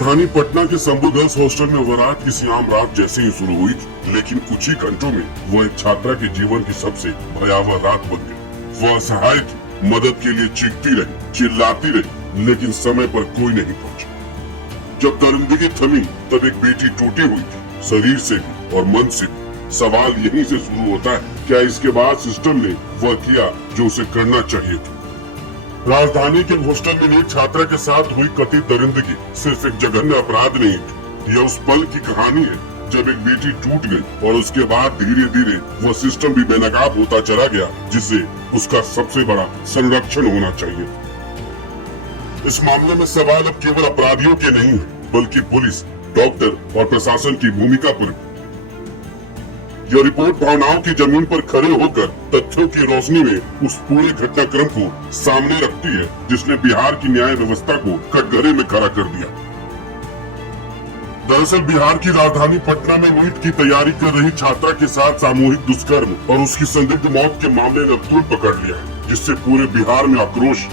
राजधानी पटना के Shambhu girls hostel में वरात किसी आम रात जैसे ही शुरू हुई थी, लेकिन कुछ ही घंटों में वह एक छात्रा के जीवन की सबसे भयावह रात बन गई। वह असहाय थी, मदद के लिए चीखती रही, चिल्लाती रही, लेकिन समय पर कोई नहीं पहुंचा। जब दरिंदगी थमी तब एक बेटी टूटी हुई थी, शरीर से भी और मन से भी। सवाल यहीं से शुरू होता है, क्या इसके बाद सिस्टम ने वह किया जो उसे करना चाहिए था? राजधानी के हॉस्टल में एक छात्रा के साथ हुई कथित दरिंदगी सिर्फ एक जघन्य अपराध नहीं थी, यह उस पल की कहानी है जब एक बेटी टूट गई और उसके बाद धीरे धीरे वह सिस्टम भी बेनकाब होता चला गया, जिससे उसका सबसे बड़ा संरक्षण होना चाहिए। इस मामले में सवाल अब केवल अपराधियों के नहीं है, बल्कि पुलिस, डॉक्टर और प्रशासन की भूमिका पर। यह रिपोर्ट भावनाओं की जमीन पर खड़े होकर तथ्यों की रोशनी में उस पूरे घटनाक्रम को सामने रखती है जिसने बिहार की न्याय व्यवस्था को कटघरे में खड़ा कर दिया। दरअसल बिहार की राजधानी पटना में नीट की तैयारी कर रही छात्रा के साथ सामूहिक दुष्कर्म और उसकी संदिग्ध मौत के मामले ने तूल पकड़ लिया है, जिससे पूरे बिहार में आक्रोश।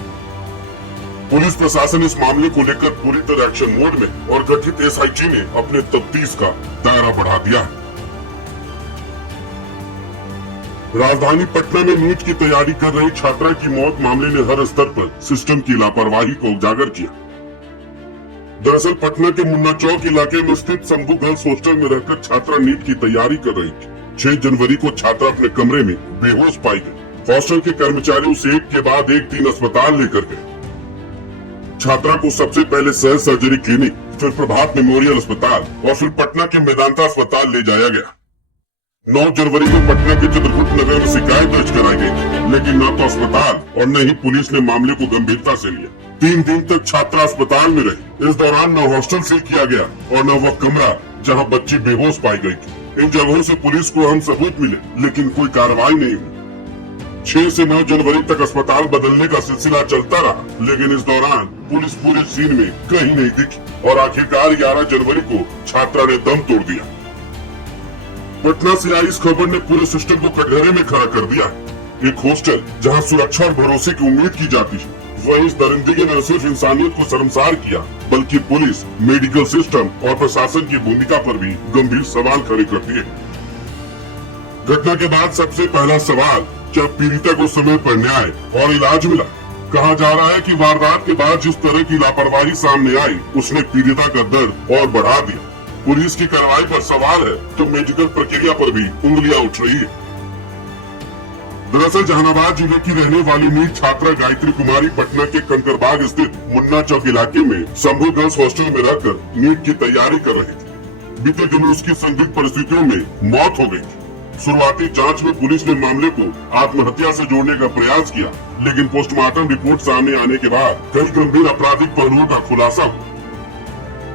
पुलिस प्रशासन इस मामले को लेकर पूरी तरह एक्शन मोड में और गठित एसआईटी ने अपने तफ्तीश का दायरा बढ़ा दिया है। राजधानी पटना में नीट की तैयारी कर रही छात्रा की मौत मामले ने हर स्तर पर सिस्टम की लापरवाही को उजागर किया। दरअसल पटना के मुन्ना चौक इलाके में स्थित शंभू गर्ल्स हॉस्टल में रहकर छात्रा नीट की तैयारी कर रही थी। 6 जनवरी को छात्रा अपने कमरे में बेहोश पाई गई। हॉस्टल के कर्मचारी उसे एक के बाद एक 3 अस्पताल लेकर गए। छात्रा को सबसे पहले सहज सर्जरी क्लिनिक, फिर प्रभात मेमोरियल अस्पताल और फिर पटना के मेदांता अस्पताल ले जाया गया। 9 जनवरी को पटना के चित्रकूट नगर में शिकायत दर्ज कराई गई थी, लेकिन न तो अस्पताल और न ही पुलिस ने मामले को गंभीरता से लिया। 3 दिन तक छात्रा अस्पताल में रही। इस दौरान न हॉस्टल सील किया गया और न वह कमरा जहां बच्ची बेहोश पाई गई थी। इन जगहों से पुलिस को अहम सबूत मिले, लेकिन कोई कार्रवाई नहीं हुई। 6 से 9 जनवरी तक अस्पताल बदलने का सिलसिला चलता रहा, लेकिन इस दौरान पुलिस पूरे सीन में कहीं नहीं दिखी और आखिरकार 11 जनवरी को छात्रा ने दम तोड़ दिया। पटना से आई इस खबर ने पूरे सिस्टम को कटघरे में खड़ा कर दिया। एक हॉस्टल जहां सुरक्षा और भरोसे की उम्मीद की जाती है, वह इस दरिंदगी ने न सिर्फ इंसानियत को शर्मसार किया, बल्कि पुलिस, मेडिकल सिस्टम और प्रशासन की भूमिका पर भी गंभीर सवाल खड़े करती है। घटना के बाद सबसे पहला सवाल, क्या पीड़िता को समय पर न्याय और इलाज मिला? कहा जा रहा है कि वारदात के बाद जिस तरह की लापरवाही सामने आई, उसने पीड़िता का दर्द और बढ़ा दिया। पुलिस की कार्रवाई पर सवाल है तो मेडिकल प्रक्रिया पर भी उंगलियां उठ रही है। दरअसल जहानाबाद जिले की रहने वाली नीट छात्रा गायत्री कुमारी पटना के कंकरबाग स्थित मुन्ना चौक इलाके में शंभू गर्ल्स हॉस्टल में रहकर नीट की तैयारी कर रही थी। बीते दिनों उसकी संदिग्ध परिस्थितियों में मौत हो गई थी। शुरुआती जांच में पुलिस ने मामले को आत्महत्या से जोड़ने का प्रयास किया, लेकिन पोस्टमार्टम रिपोर्ट सामने आने के बाद कई गंभीर आपराधिक पहलुओं का खुलासा हुआ।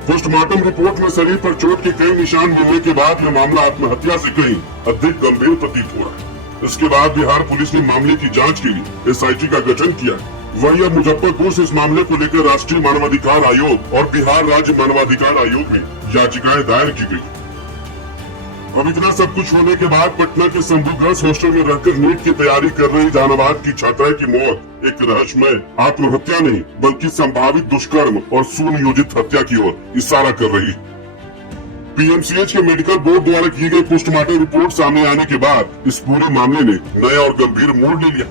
पोस्टमार्टम रिपोर्ट में शरीर पर चोट के कई निशान मिलने के बाद यह मामला आत्महत्या से कहीं अधिक गंभीर प्रतीत हो रहा है। इसके बाद बिहार पुलिस ने मामले की जांच के लिए एसआईटी का गठन किया। वहीं अब मुजफ्फरपुर से इस मामले को लेकर राष्ट्रीय मानवाधिकार आयोग और बिहार राज्य मानवाधिकार आयोग में याचिकाएं दायर की गयी। अब इतना सब कुछ होने के बाद पटना के शंभू गर्ल्स हॉस्टल में रहकर नीट की तैयारी कर रही जहानाबाद की छात्रा की मौत एक रहस्यमय आत्महत्या नहीं, बल्कि संभावित दुष्कर्म और सुनियोजित हत्या की ओर इशारा कर रही है। पीएमसीएच के मेडिकल बोर्ड द्वारा की गई पोस्टमार्टम रिपोर्ट सामने आने के बाद इस पूरे मामले ने नया और गंभीर मोड़ ले लिया।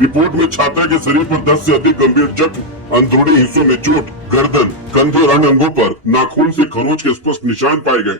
रिपोर्ट में छात्रा के शरीर पर 10 से अधिक गंभीर जख्म, अंदरूनी हिस्सों में चोट, गर्दन, कंधे और अन्य अंगों पर नाखून से खरोंच के स्पष्ट निशान पाए गए।